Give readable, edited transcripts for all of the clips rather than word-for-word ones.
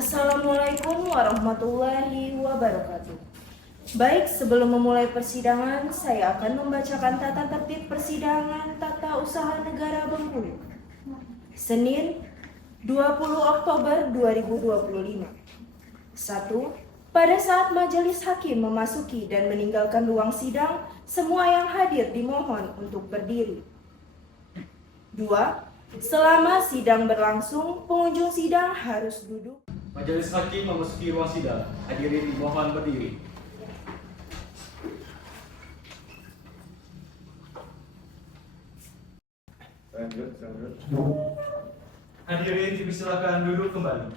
Assalamualaikum warahmatullahi wabarakatuh. Baik, sebelum memulai persidangan, saya akan membacakan tata tertib persidangan Tata Usaha Negara Bengkulu. Senin, 20 Oktober 2025. 1. Pada saat majelis hakim memasuki dan meninggalkan ruang sidang, semua yang hadir dimohon untuk berdiri. 2. Selama sidang berlangsung, pengunjung sidang harus duduk. Majelis hakim memasuki ruang sidang. Hadirin dimohon berdiri. Lanjut. Hadirin dipersilakan duduk kembali.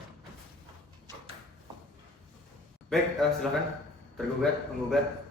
Baik, silakan tergugat, penggugat.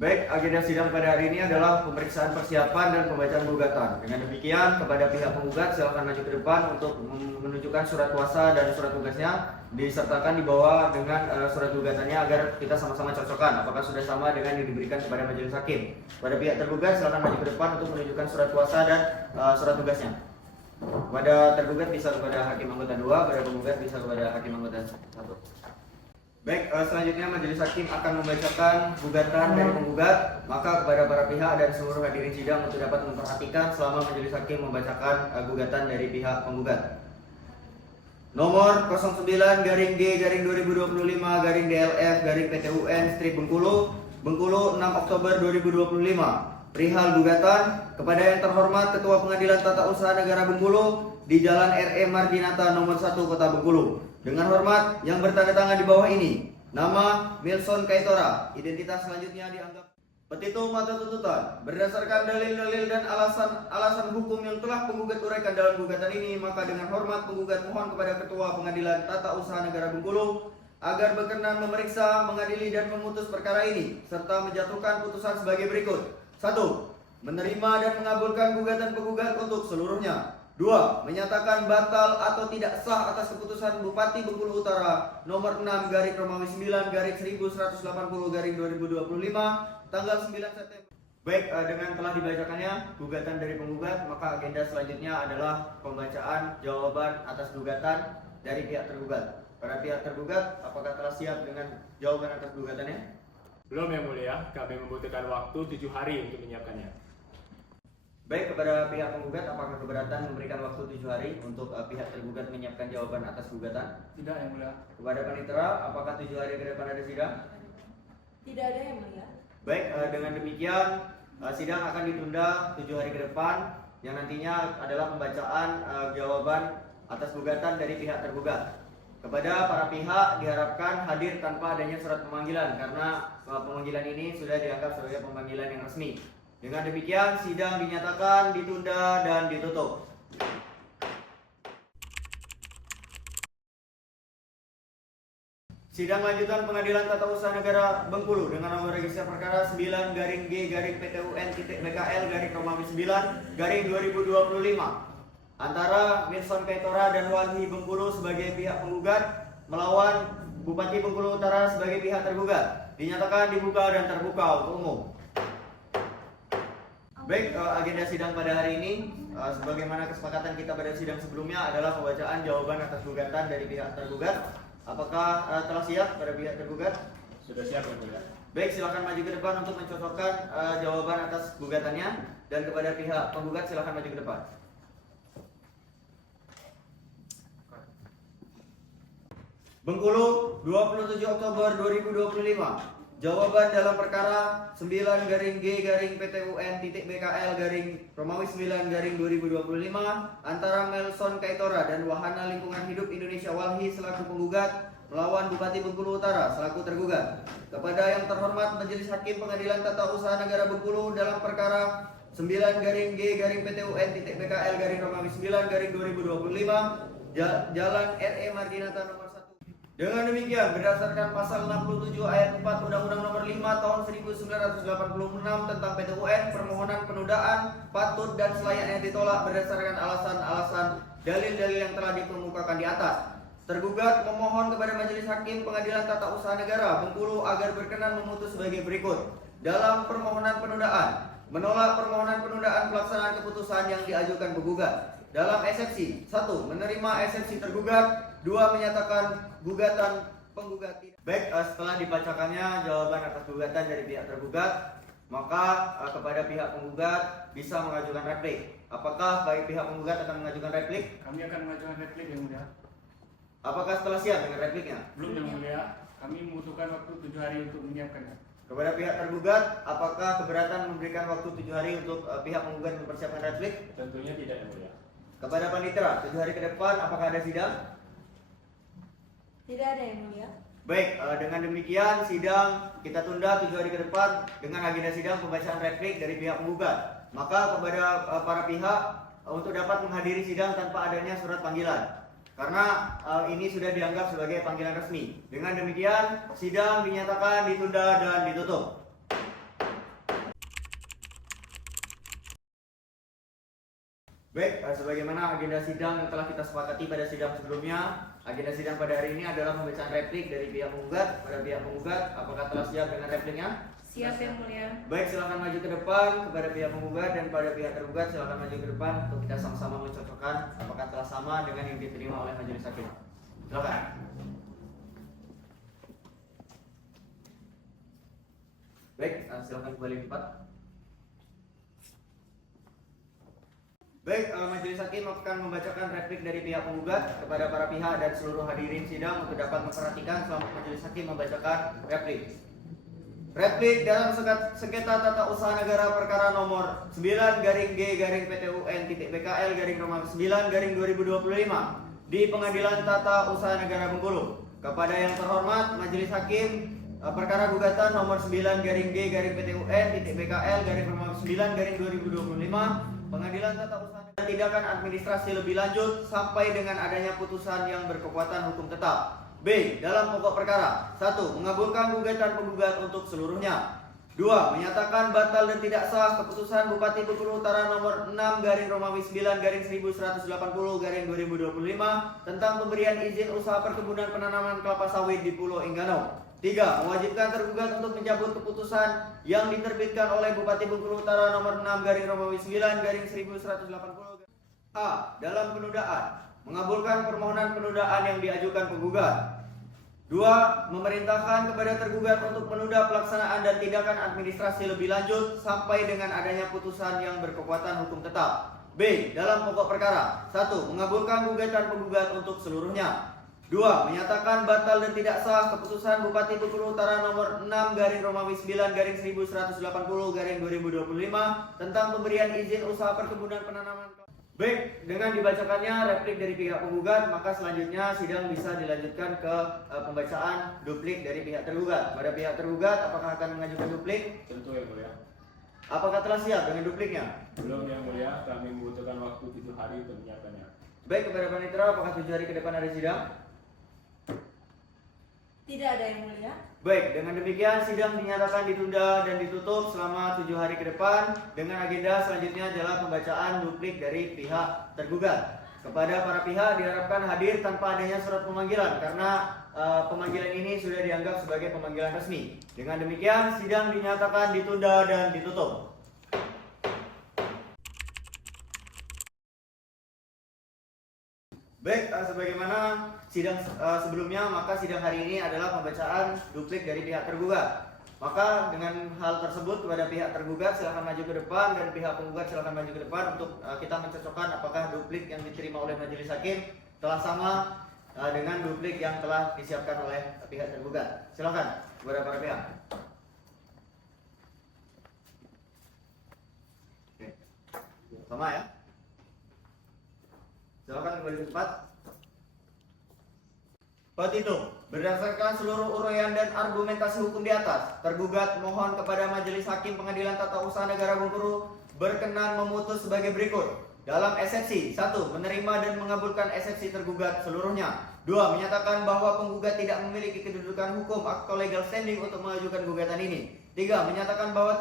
Baik, agenda sidang pada hari ini adalah pemeriksaan persiapan dan pembacaan gugatan. Dengan demikian, kepada pihak penggugat silakan maju ke depan untuk menunjukkan surat kuasa dan surat tugasnya, disertakan dibawa dengan surat gugatannya agar kita sama-sama cocokkan apakah sudah sama dengan yang diberikan kepada majelis hakim. Pada pihak tergugat silakan maju ke depan untuk menunjukkan surat kuasa dan surat tugasnya. Pada tergugat bisa kepada hakim anggota 2, pada penggugat bisa kepada hakim anggota 1. Baik, selanjutnya majelis hakim akan membacakan gugatan dari penggugat. Maka kepada para pihak dan seluruh hadirin sidang untuk dapat memperhatikan selama majelis hakim membacakan gugatan dari pihak penggugat. Nomor 09-2025-DLF-DLF-PTUN-Bengkulu, Bengkulu 6 Oktober 2025. Perihal gugatan kepada yang terhormat Ketua Pengadilan Tata Usaha Negara Bengkulu di Jalan R.E. Mardinata nomor 1 Kota Bengkulu. Dengan hormat yang bertanda tangan di bawah ini. Nama Milson Kaitora. Identitas selanjutnya dianggap petitum atau tuntutan. Berdasarkan dalil-dalil dan alasan hukum yang telah penggugat uraikan dalam gugatan ini, maka dengan hormat penggugat mohon kepada Ketua Pengadilan Tata Usaha Negara Bengkulu agar berkenan memeriksa, mengadili dan memutus perkara ini serta menjatuhkan putusan sebagai berikut. 1. Menerima dan mengabulkan gugatan penggugat untuk seluruhnya. 2. Menyatakan batal atau tidak sah atas keputusan Bupati Bengkulu Utara nomor 6/9/11/1180/2025 tanggal 9 September. Baik, dengan telah dibacakannya gugatan dari penggugat, maka agenda selanjutnya adalah pembacaan jawaban atas gugatan dari pihak tergugat. Para pihak tergugat, apakah telah siap dengan jawaban atas gugatannya? Belum, Yang Mulia. Kami membutuhkan waktu 7 hari untuk menyiapkannya. Baik, kepada pihak penggugat, apakah keberatan memberikan waktu 7 hari untuk pihak tergugat menyiapkan jawaban atas gugatan? Tidak, Yang Mulia. Kepada panitera, apakah 7 hari ke depan ada sidang? Tidak ada yang mulia. Baik, dengan demikian sidang akan ditunda 7 hari ke depan, yang nantinya adalah pembacaan jawaban atas gugatan dari pihak tergugat. Kepada para pihak diharapkan hadir tanpa adanya surat pemanggilan, karena pemanggilan ini sudah dianggap sebagai pemanggilan yang resmi. Dengan demikian, sidang dinyatakan ditunda dan ditutup. Sidang lanjutan Pengadilan Tata Usaha Negara Bengkulu dengan nomor register perkara 9-G-PTUN-BKL-9/9/2025 antara Milson Kaitora dan Walhi Bengkulu sebagai pihak penggugat melawan Bupati Bengkulu Utara sebagai pihak tergugat. Dinyatakan dibuka dan terbuka untuk umum. Baik, agenda sidang pada hari ini sebagaimana kesepakatan kita pada sidang sebelumnya adalah pembacaan jawaban atas gugatan dari pihak tergugat. Apakah telah siap pada pihak tergugat? Sudah siap, Yang Mulia. Baik, silakan maju ke depan untuk mencocokkan jawaban atas gugatannya, dan kepada pihak penggugat silakan maju ke depan. Bengkulu, 27 Oktober 2025. Jawaban dalam perkara 9-G-PTUN-BKL-9/2025 antara Milson Kaitora dan Wahana Lingkungan Hidup Indonesia Walhi selaku penggugat melawan Bupati Bengkulu Utara selaku tergugat. Kepada yang terhormat Majelis Hakim Pengadilan Tata Usaha Negara Bengkulu dalam perkara 9-G-PTUN-BKL-9/9/2025 Jalan R.E. Mardinata nomor 1. Dengan demikian, berdasarkan pasal 67 ayat 4 Undang-Undang Nomor 5 Tahun 1986 tentang PTUN, permohonan penundaan patut dan selayaknya ditolak berdasarkan alasan-alasan dalil-dalil yang telah dikemukakan di atas. Tergugat memohon kepada Majelis Hakim Pengadilan Tata Usaha Negara Bengkulu agar berkenan memutus sebagai berikut. Dalam permohonan penundaan, menolak permohonan penundaan pelaksanaan keputusan yang diajukan penggugat. Dalam eksepsi, 1. Menerima eksepsi tergugat, 2. Menyatakan gugatan penggugat tidak. Baik, setelah dibacakannya jawaban atas gugatan dari pihak tergugat, maka kepada pihak penggugat bisa mengajukan replik. Apakah baik pihak penggugat akan mengajukan replik? Kami akan mengajukan replik yang mulia. Apakah setelah siap dengan repliknya? Belum yang mulia. Kami membutuhkan waktu 7 hari untuk menyiapkannya. Kepada pihak tergugat, apakah keberatan memberikan waktu 7 hari untuk pihak penggugat mempersiapkan replik? Tentunya tidak yang mulia. Kepada panitera, 7 hari ke depan apakah ada sidang? Tidak ada yang mulia. Baik, dengan demikian sidang kita tunda 7 hari ke depan dengan agenda sidang pembacaan replik dari pihak penggugat. Maka kepada para pihak untuk dapat menghadiri sidang tanpa adanya surat panggilan. Karena ini sudah dianggap sebagai panggilan resmi. Dengan demikian, sidang dinyatakan ditunda dan ditutup. Baik, sebagaimana agenda sidang yang telah kita sepakati pada sidang sebelumnya, agenda sidang pada hari ini adalah pembacaan replik dari pihak penggugat. Pada pihak penggugat, apakah telah siap dengan repliknya? Siap yang mulia. Baik, silakan maju ke depan kepada pihak penggugat dan pada pihak tergugat silakan maju ke depan untuk kita sama-sama mencocokkan apakah telah sama dengan yang diterima oleh majelis hakim. Silakan. Baik, silakan kembali lipat. Baik, majelis hakim akan membacakan replik dari pihak penggugat kepada para pihak dan seluruh hadirin sidang untuk dapat memperhatikan selama majelis hakim membacakan replik. Replik dalam sengketa tata usaha negara perkara nomor 9-G-PTUN-PKL-9/9/2025 di Pengadilan Tata Usaha Negara Bengkulu. Kepada yang terhormat Majelis Hakim, perkara gugatan nomor 9-G-PTUN-PKL-9/9/2025 Pengadilan Tata Usaha Negara tindakan administrasi lebih lanjut sampai dengan adanya putusan yang berkekuatan hukum tetap. B. Dalam pokok perkara 1. Mengabulkan gugatan penggugat untuk seluruhnya. 2. Menyatakan batal dan tidak sah keputusan Bupati Bengkulu Utara nomor 6/9/1180/2025 tentang pemberian izin usaha perkebunan penanaman kelapa sawit di Pulau Enggano. 3. Mewajibkan tergugat untuk mencabut keputusan yang diterbitkan oleh Bupati Bengkulu Utara nomor 6/9/1180. A. Dalam penundaan, mengabulkan permohonan penundaan yang diajukan penggugat. 2. Memerintahkan kepada tergugat untuk menunda pelaksanaan dan tindakan administrasi lebih lanjut sampai dengan adanya putusan yang berkekuatan hukum tetap. B. Dalam pokok perkara 1. Mengabulkan gugatan penggugat untuk seluruhnya. 2. Menyatakan batal dan tidak sah keputusan Bupati Bengkulu Utara nomor 6/9/1180/2025 tentang pemberian izin usaha perkebunan penanaman. Baik, dengan dibacakannya replik dari pihak penggugat, maka selanjutnya sidang bisa dilanjutkan ke pembacaan duplik dari pihak tergugat. Pada pihak tergugat, apakah akan mengajukan duplik? Tentu yang mulia. Apakah telah siap dengan dupliknya? Belum yang mulia. Kami membutuhkan waktu 7 hari untuk menyiapkannya. Baik, kepada panitera, apakah 7 hari ke depan ada sidang? Tidak ada yang mulia. Baik, dengan demikian sidang dinyatakan ditunda dan ditutup selama 7 hari ke depan dengan agenda selanjutnya adalah pembacaan duplik dari pihak tergugat. Kepada para pihak diharapkan hadir tanpa adanya surat pemanggilan karena pemanggilan ini sudah dianggap sebagai pemanggilan resmi. Dengan demikian sidang dinyatakan ditunda dan ditutup. Baik, sebagaimana sidang sebelumnya, maka sidang hari ini adalah pembacaan duplik dari pihak tergugat. Maka dengan hal tersebut kepada pihak tergugat silakan maju ke depan dan pihak penggugat silakan maju ke depan untuk kita mencocokkan apakah duplik yang diterima oleh majelis hakim telah sama dengan duplik yang telah disiapkan oleh pihak tergugat. Silakan kepada para pihak. Oke. Sama ya? Silakan kembali ke tempat. Petitum. Berdasarkan seluruh uraian dan argumentasi hukum di atas, tergugat mohon kepada Majelis Hakim Pengadilan Tata Usaha Negara Bengkulu berkenan memutus sebagai berikut. Dalam eksepsi 1. Menerima dan mengabulkan eksepsi tergugat seluruhnya. 2. Menyatakan bahwa penggugat tidak memiliki kedudukan hukum atau legal standing untuk mengajukan gugatan ini. 3. Menyatakan bahwa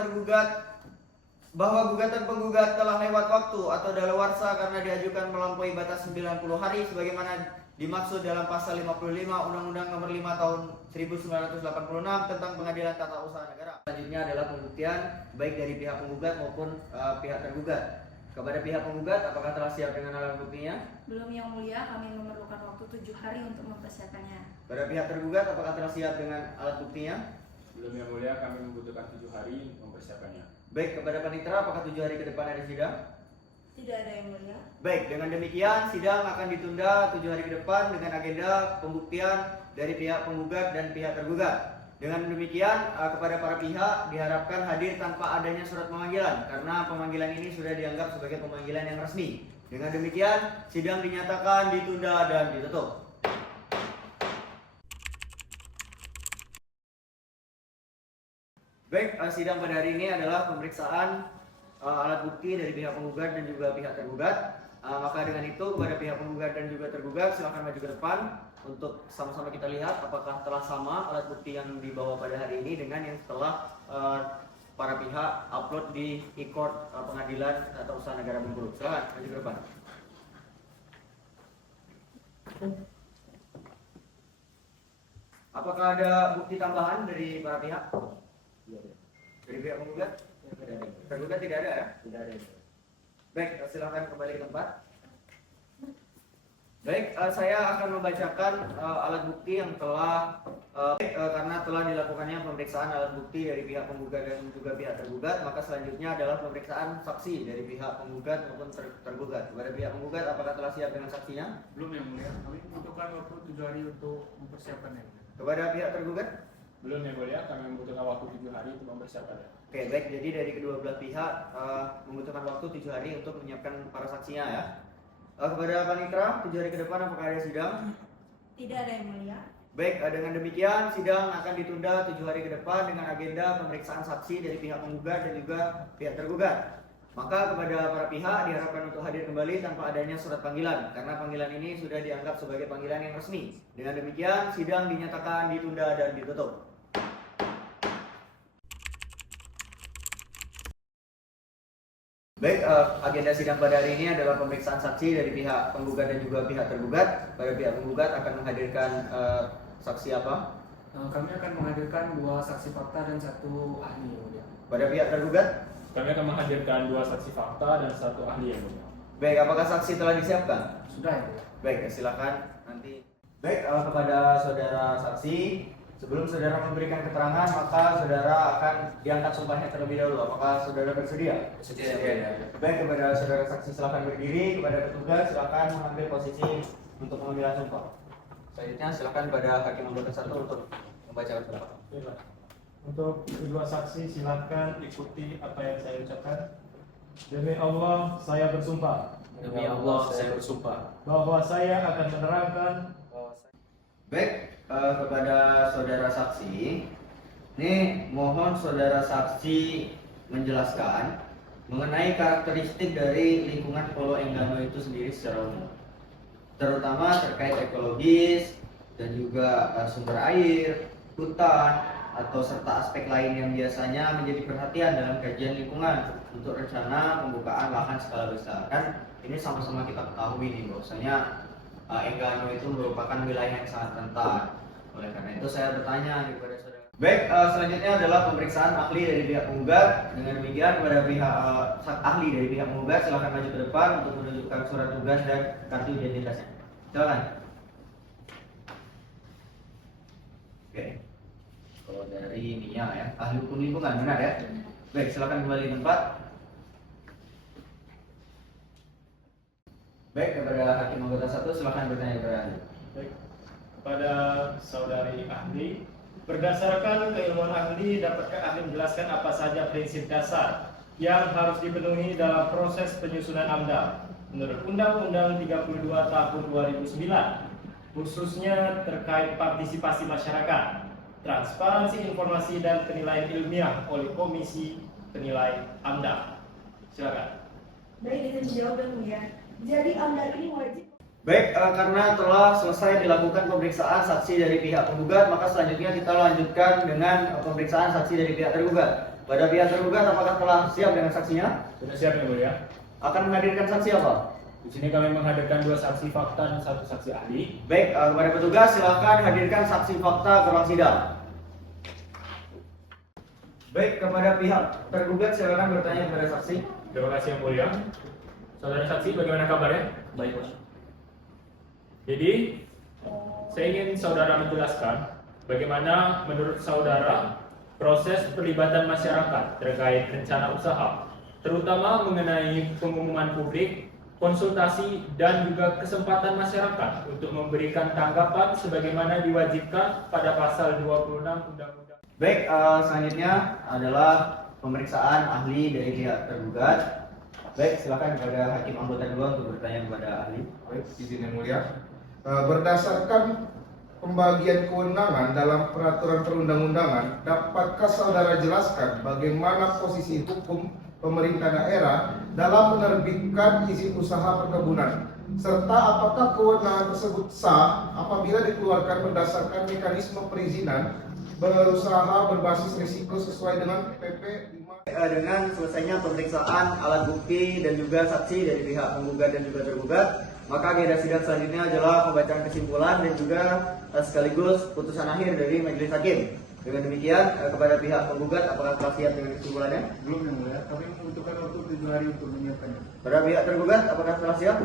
gugatan penggugat telah lewat waktu atau daluarsa karena diajukan melampaui batas 90 hari sebagaimana dimaksud dalam pasal 55 Undang-Undang Nomor 5 Tahun 1986 tentang Pengadilan Tata Usaha Negara. Selanjutnya adalah pembuktian baik dari pihak penggugat maupun pihak tergugat. Kepada pihak penggugat, apakah telah siap dengan alat buktinya? Belum, Yang Mulia, kami memerlukan waktu 7 hari untuk mempersiapkannya. Pada pihak tergugat, apakah telah siap dengan alat buktinya? Belum Yang Mulia, kami membutuhkan 7 hari mempersiapkannya. Baik, kepada panitera, apakah 7 hari ke depan ada sidang? Tidak ada, Yang Mulia. Baik, dengan demikian sidang akan ditunda 7 hari ke depan dengan agenda pembuktian dari pihak penggugat dan pihak tergugat. Dengan demikian kepada para pihak diharapkan hadir tanpa adanya surat pemanggilan karena pemanggilan ini sudah dianggap sebagai pemanggilan yang resmi. Dengan demikian sidang dinyatakan ditunda dan ditutup. Baik, sidang pada hari ini adalah pemeriksaan alat bukti dari pihak penggugat dan juga pihak tergugat. Maka dengan itu kepada pihak penggugat dan juga tergugat silakan maju ke depan untuk sama-sama kita lihat apakah telah sama alat bukti yang dibawa pada hari ini dengan yang setelah para pihak upload di e-court Pengadilan Tata Usaha Negara Bengkulu. Silakan maju ke depan. Apakah ada bukti tambahan dari para pihak? Dari pihak penggugat? Tergugat tidak ada ya? Tidak ada. Baik, silakan kembali ke tempat. Baik, saya akan membacakan alat bukti yang telah karena telah dilakukannya pemeriksaan alat bukti dari pihak penggugat dan juga pihak tergugat, maka selanjutnya adalah pemeriksaan saksi dari pihak penggugat maupun tergugat. Kepada pihak penggugat, apakah telah siap dengan saksinya? Belum Yang Mulia, kami membutuhkan waktu 7 hari untuk mempersiapkannya. Kepada pihak tergugat? Belum Yang Mulia, kami membutuhkan waktu 7 hari untuk mempersiapkannya. Oke, baik. Jadi dari kedua belah pihak membutuhkan waktu 7 hari untuk menyiapkan para saksinya ya. Kepada panitera, 7 hari ke depan apakah ada sidang? Tidak ada, Yang Mulia. Baik, dengan demikian sidang akan ditunda 7 hari ke depan dengan agenda pemeriksaan saksi dari pihak penggugat dan juga pihak tergugat. Maka kepada para pihak diharapkan untuk hadir kembali tanpa adanya surat panggilan karena panggilan ini sudah dianggap sebagai panggilan yang resmi. Dengan demikian sidang dinyatakan ditunda dan ditutup. Baik, agenda sidang pada hari ini adalah pemeriksaan saksi dari pihak penggugat dan juga pihak tergugat. Pada pihak penggugat akan menghadirkan saksi apa? Kami akan menghadirkan 2 saksi fakta dan 1 ahli, Yang Mulia. Pada pihak tergugat? Kami akan menghadirkan 2 saksi fakta dan 1 ahli Yang Mulia. Baik, apakah saksi telah disiapkan? Sudah, Yang Mulia. Baik, silakan nanti. Baik, kepada saudara saksi, sebelum saudara memberikan keterangan, maka saudara akan diangkat sumpahnya terlebih dahulu. Apakah saudara bersedia? Bersedia. Baik, kepada saudara saksi silakan berdiri, kepada petugas silakan mengambil posisi untuk pengambilan sumpah. Selanjutnya silakan pada hakim anggota 1 untuk membacakan sumpah. Untuk kedua saksi silakan ikuti apa yang saya ucapkan. Demi Allah saya bersumpah Demi Allah, saya bersumpah bahwa saya akan menerangkan. Baik, kepada saudara saksi, ini mohon saudara saksi menjelaskan mengenai karakteristik dari lingkungan Pulau Enggano itu sendiri secara umum, terutama terkait ekologis dan juga sumber air, hutan, atau serta aspek lain yang biasanya menjadi perhatian dalam kajian lingkungan untuk rencana pembukaan lahan skala besar. Kan ini sama-sama kita ketahui nih bahwasanya Enggano itu merupakan wilayah yang sangat rentan. Oleh karena itu saya bertanya kepada saudara. Baik, selanjutnya adalah pemeriksaan ahli dari pihak penggugat. Dengan demikian kepada pihak ahli dari pihak penggugat silakan maju ke depan untuk menunjukkan surat tugas dan kartu identitasnya. Silakan. Oke. Kalau dari Mia ya, ahli hukum lingkungan benar ya? Baik, silakan kembali di tempat. Baik, kepada hakim anggota 1 silakan bertanya kepada ahli. Baik. Kepada saudari ahli, berdasarkan keilmuan ahli, dapatkah ahli menjelaskan apa saja prinsip dasar yang harus dipenuhi dalam proses penyusunan AMDAL menurut Undang-Undang 32 Tahun 2009, khususnya terkait partisipasi masyarakat, transparansi informasi dan penilaian ilmiah oleh Komisi Penilai AMDAL. Silakan. Baik, izin menjawab, Yang Mulia. Jadi AMDAL ini wajib. Baik, karena telah selesai dilakukan pemeriksaan saksi dari pihak penggugat, maka selanjutnya kita lanjutkan dengan pemeriksaan saksi dari pihak tergugat. Pada pihak tergugat, apakah telah siap dengan saksinya? Sudah siap Yang Mulia? Akan menghadirkan saksi apa? Di sini kami menghadirkan 2 saksi fakta dan 1 saksi ahli. Baik, kepada petugas silakan hadirkan saksi fakta ke ruang sidang. Baik, kepada pihak tergugat silakan bertanya kepada saksi. Terima kasih yang mulia. Saudara saksi, bagaimana kabarnya? Baik, Bos. Jadi, saya ingin saudara menjelaskan bagaimana menurut saudara proses pelibatan masyarakat terkait rencana usaha, terutama mengenai pengumuman publik, konsultasi, dan juga kesempatan masyarakat untuk memberikan tanggapan sebagaimana diwajibkan pada pasal 26 Undang-Undang. Baik, selanjutnya adalah pemeriksaan ahli dari pihak tergugat. Baik, silakan kepada hakim anggota 2 untuk bertanya kepada ahli. Baik, izin yang mulia. Berdasarkan pembagian kewenangan dalam peraturan perundang-undangan, dapatkah saudara jelaskan bagaimana posisi hukum pemerintah daerah dalam menerbitkan izin usaha perkebunan, serta apakah kewenangan tersebut sah apabila dikeluarkan berdasarkan mekanisme perizinan berusaha berbasis risiko sesuai dengan PP 5. Dengan selesainya pemeriksaan alat bukti dan juga saksi dari pihak penggugat dan juga tergugat, maka agenda sidang selanjutnya adalah pembacaan kesimpulan dan juga sekaligus putusan akhir dari majelis hakim. Dengan demikian, kepada pihak penggugat, apakah telah siap dengan kesimpulannya? Belum yang mulia, kami membutuhkan waktu 7 hari untuk menyiapkannya. Pada pihak tergugat, apakah telah siap?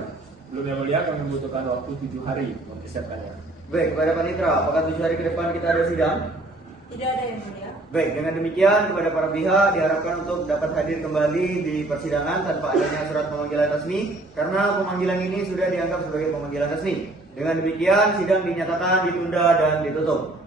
Belum yang mulia, kami membutuhkan waktu 7 hari mempersiapkannya. Baik, kepada panitera, apakah 7 hari ke depan kita ada sidang? Tidak ada yang mulia. Baik, dengan demikian kepada para pihak diharapkan untuk dapat hadir kembali di persidangan tanpa adanya surat pemanggilan resmi, karena pemanggilan ini sudah dianggap sebagai pemanggilan resmi. Dengan demikian, sidang dinyatakan ditunda dan ditutup.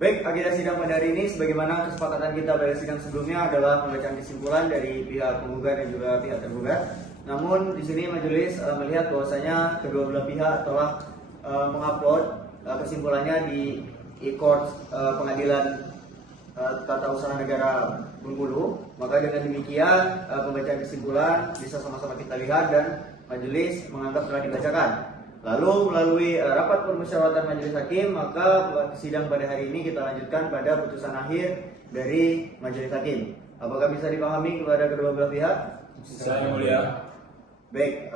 Baik, agenda sidang pada hari ini sebagaimana kesepakatan kita pada sidang sebelumnya adalah pembacaan kesimpulan dari pihak penggugat dan juga pihak tergugat. Namun di sini majelis melihat bahwasanya kedua belah pihak telah mengupload kesimpulannya di e-court pengadilan tata usaha negara Bengkulu. Maka dengan demikian pembacaan kesimpulan bisa sama-sama kita lihat dan majelis menganggap telah dibacakan. Lalu melalui rapat permusyawaratan majelis hakim, maka sidang pada hari ini kita lanjutkan pada putusan akhir dari majelis hakim. Apakah bisa dipahami kepada kedua belah pihak? Saya yang mulia. Baik,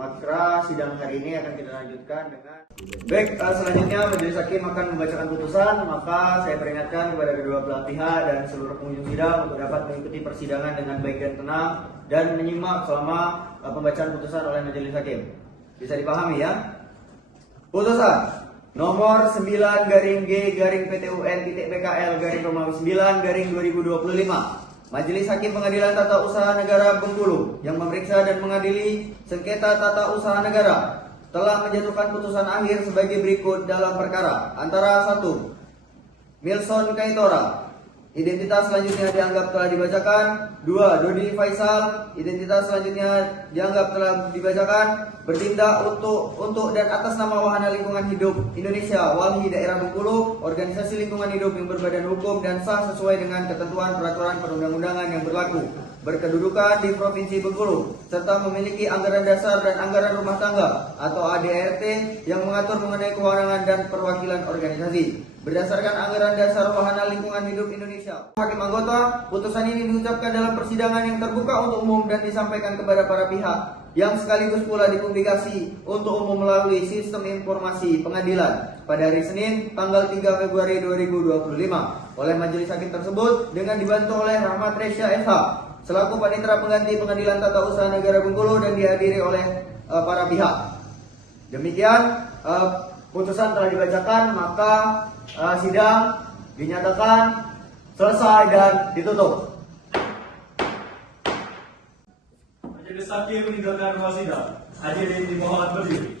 maka sidang hari ini akan kita lanjutkan dengan. Baik, selanjutnya majelis hakim akan membacakan putusan. Maka saya peringatkan kepada kedua belah pihak dan seluruh pengunjung sidang untuk dapat mengikuti persidangan dengan baik dan tenang dan menyimak selama pembacaan putusan oleh majelis hakim. Bisa dipahami ya? Putusan nomor 9-GPTUN.PKL-Romawi 9-2025. Majelis Hakim Pengadilan Tata Usaha Negara Bengkulu yang memeriksa dan mengadili sengketa tata usaha negara telah menjatuhkan putusan akhir sebagai berikut dalam perkara antara 1. Milson Kaitora, identitas selanjutnya dianggap telah dibacakan. 2. Dodi Faisal, identitas selanjutnya dianggap telah dibacakan, bertindak untuk dan atas nama Wahana Lingkungan Hidup Indonesia Walhi Daerah Bengkulu, organisasi lingkungan hidup yang berbadan hukum dan sah sesuai dengan ketentuan peraturan perundang-undangan yang berlaku, berkedudukan di Provinsi Bengkulu, serta memiliki anggaran dasar dan anggaran rumah tangga atau ADART yang mengatur mengenai kewenangan dan perwakilan organisasi. Berdasarkan anggaran dasar Wahana Lingkungan Hidup Indonesia, hakim anggota, putusan ini diucapkan dalam persidangan yang terbuka untuk umum dan disampaikan kepada para pihak yang sekaligus pula dipublikasi untuk umum melalui sistem informasi pengadilan pada hari Senin tanggal 3 Februari 2025 oleh majelis hakim tersebut dengan dibantu oleh Rahmat Resya SH selaku panitera pengganti Pengadilan Tata Usaha Negara Bengkulu dan dihadiri oleh para pihak. Demikian putusan telah dibacakan, maka sidang dinyatakan selesai dan ditutup. Majelis hakim meninggalkan ruang sidang. Hadirin dimohon berdiri.